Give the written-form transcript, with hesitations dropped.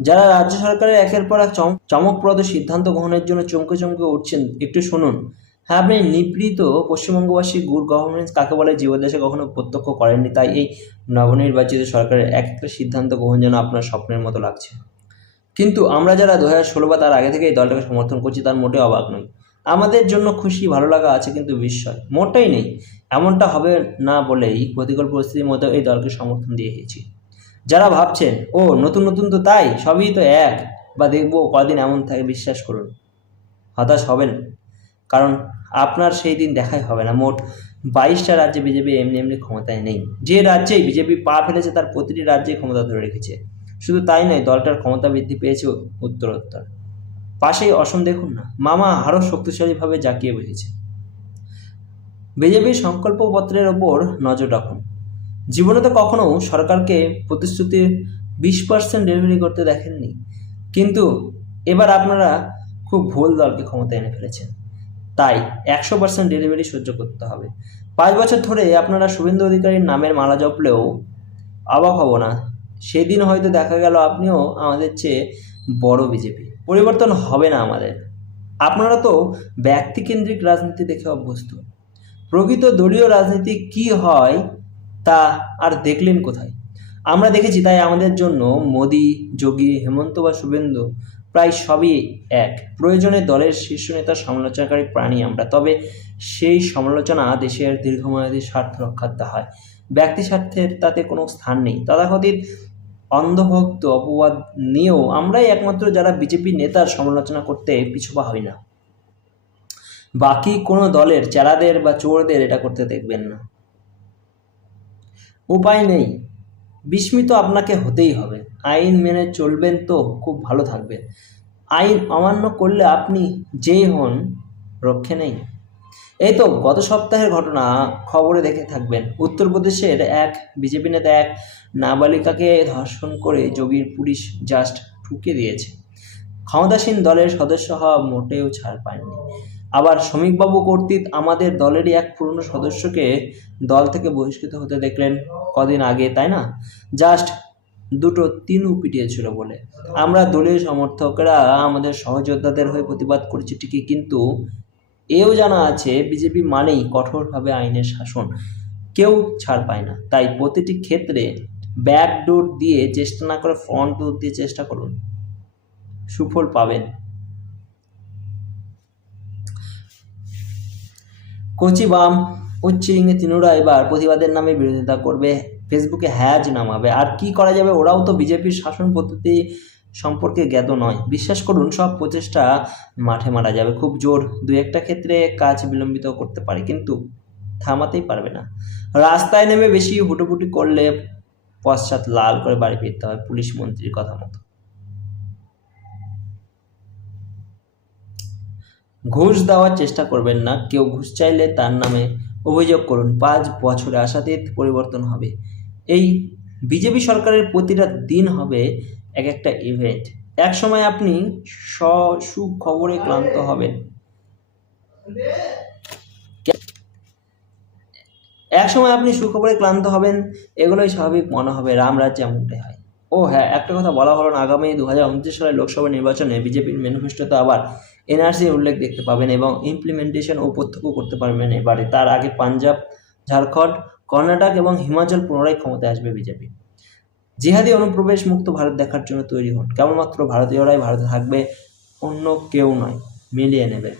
যারা রাজ্য সরকারের একের পর এক চমকপ্রদ সিদ্ধান্ত গ্রহণের জন্য চমকে চমকে উঠছেন, একটু শুনুন। হ্যাঁ, আপনি নিপীড়িত পশ্চিমবঙ্গবাসী গুড গভর্নেন্স কাকে বলে জীবদেশে কখনো প্রত্যক্ষ করেননি, তাই এই নবনির্বাচিত সরকারের এক একটা সিদ্ধান্ত গ্রহণ যেন আপনার স্বপ্নের মতো লাগছে। কিন্তু আমরা যারা 2016 বা তার আগে থেকে এই দলটাকে সমর্থন করছি তার মোটেও অবাক নই। আমাদের জন্য খুশি ভালো লাগা আছে, কিন্তু বিস্ময় মোটেই নেই। এমনটা হবে না বলেই প্রতিকূল পরিস্থিতির মধ্যে এই দলকে সমর্থন দিয়ে এসেছি। যারা ভাবছেন ও নতুন নতুন তো তাই সবই তো এক, বা দেখবো কদিন এমন থাকে, বিশ্বাস করুন হতাশ হবেন। কারণ আপনার সেই দিন দেখাই হবে না। মোট 22টা রাজ্যে বিজেপি এমনি এমনি ক্ষমতায় নেই। যে রাজ্যেই বিজেপি পা ফেলেছে তার প্রতিটি রাজ্যে ক্ষমতা ধরে রেখেছে। শুধু তাই নয়, দলটার ক্ষমতা বৃদ্ধি পেয়েছে উত্তরোত্তর। পাশেই অসম দেখুন না, মামা আরও শক্তিশালীভাবে জাঁকিয়ে বসেছে। বিজেপির সংকল্পপত্রের ওপর নজর রাখুন। জীবনে তো কখনো সরকারকে প্রতিশ্রুতির 20% ডেলিভারি করতে দেখেননি, কিন্তু এবার আপনারা খুব ভুল দলকে ক্ষমতায় এনে ফেলেছেন। তাই 100% ডেলিভারি সহ্য করতে হবে। 5 বছর ধরে আপনারা শুভেন্দু অধিকারীর নামের মালা জপলেও অবাক হব না, সেদিন হয়তো দেখা গেল আপনিও আমাদের চেয়ে বড় বিজেপি। পরিবর্তন হবে না আমাদের। আপনারা তো ব্যক্তিকেন্দ্রিক রাজনীতি দেখে অভ্যস্ত। প্রকৃত দলীয় রাজনীতি কি হয় তা আর দেখলেন কোথায়? আমরা দেখেছি, তাই আমাদের জন্য মোদি, যোগী, হেমন্ত বা শুভেন্দু প্রায় সবই এক। প্রয়োজনে দলের শীর্ষ নেতার সমালোচনাকারী প্রাণী আমরা, তবে সেই সমালোচনা দেশের দীর্ঘমেয়াদী স্বার্থ রক্ষার্থে হয়। ব্যক্তি স্বার্থের তাতে কোনো স্থান নেই। তথাকথিত অন্ধভক্ত অপবাদ নিয়েও আমরাই একমাত্র যারা বিজেপি নেতার সমালোচনা করতে পিছুপা হই না। বাকি কোনো দলের চেলাদের বা চোরদের এটা করতে দেখবেন না। উপায় নেই, বিস্মিত আপনাকে হতেই হবে। আইন মেনে চলবেন তো খুব ভালো থাকবেন। আইন অমান্য করলে আপনি যেই হন, রক্ষে নেই। এই তো গত সপ্তাহের ঘটনা খবরে দেখে থাকবেন। উত্তরপ্রদেশের এক বিজেপি নেতা এক নাবালিকাকে ধর্ষণ করে যোগীর পুলিশ জাস্ট ঠুকে দিয়েছে। ক্ষমতাসীন দলের সদস্য হওয়া মোটেও ছাড় পায়নি। আবার শ্রমিকবাবু কর্তৃক আমাদের দলেরই এক পুরনো সদস্যকে দল থেকে বহিষ্কৃত হতে দেখলেন কদিন আগে, তাই না? জাস্ট দুটো তিনু পিটিয়েছিল বলে। আমরা দলীয় সমর্থকরা আমাদের সহযোদ্ধাদের হয়ে প্রতিবাদ করেছি ঠিকই, কিন্তু এও জানা আছে বিজেপি মানেই কঠোরভাবে আইনের শাসন, কেউ ছাড় পায় না। তাই প্রতিটি ক্ষেত্রে ব্যাক ডোর দিয়ে চেষ্টা না করে ফ্রন্ট ডোর দিয়ে চেষ্টা করুন, সুফল পাবেন। কচি বাম উচ্চিঙ্গে তিনুরা এবার প্রতিবাদের নামে বিরোধিতা করবে, ফেসবুকে হ্যাজ নামাবে। আর কি করা যাবে, ওরাও তো বিজেপির শাসন পদ্ধতি সম্পর্কে জ্ঞাত নয়। বিশ্বাস করুন, সব প্রচেষ্টা মাঠে মারা যাবে। খুব জোর 2-1টা ক্ষেত্রে কাজ বিলম্বিত করতে পারে, কিন্তু থামাতেই পারবে না। রাস্তায় নেমে বেশি হুটোপুটি করলে পশ্চাৎ লাল করে বাড়ি ফিরতে হয়, পুলিশ মন্ত্রীর কথা মতো। ঘুষ দেওয়ার চেষ্টা করবেন না। কেউ ঘুষ চাইলে তার নামে অভিযোগ করুন। 5 বছরে আশাতীত পরিবর্তন হবে। এই বিজেপি সরকারের প্রতিটা দিন হবে এক একটা ইভেন্ট। এক সময় আপনি সুখবরে ক্লান্ত হবেন, এগুলোই স্বাভাবিক মনে হবে। রামরাজ্যে এমনটাই হয়। ও হ্যাঁ, একটা কথা বলা হলো না, আগামী 2029 সালের লোকসভা নির্বাচনে বিজেপির ম্যানিফেস্টোতে আবার এনআরসির উল্লেখ দেখতে পাবেন এবং ইমপ্লিমেন্টেশন ও প্রত্যক্ষ করতে পারবেন এবারে। তার আগে পাঞ্জাব, ঝাড়খণ্ড, কর্ণাটক এবং হিমাচল পুনরায় ক্ষমতায় আসবে বিজেপি। জিহাদি অনুপ্রবেশ মুক্ত ভারত দেখার জন্য তৈরি হন। কেবলমাত্র ভারতীয়রাই ভারতে থাকবে, অন্য কেউ নয়। মিলিয়ে নেবে।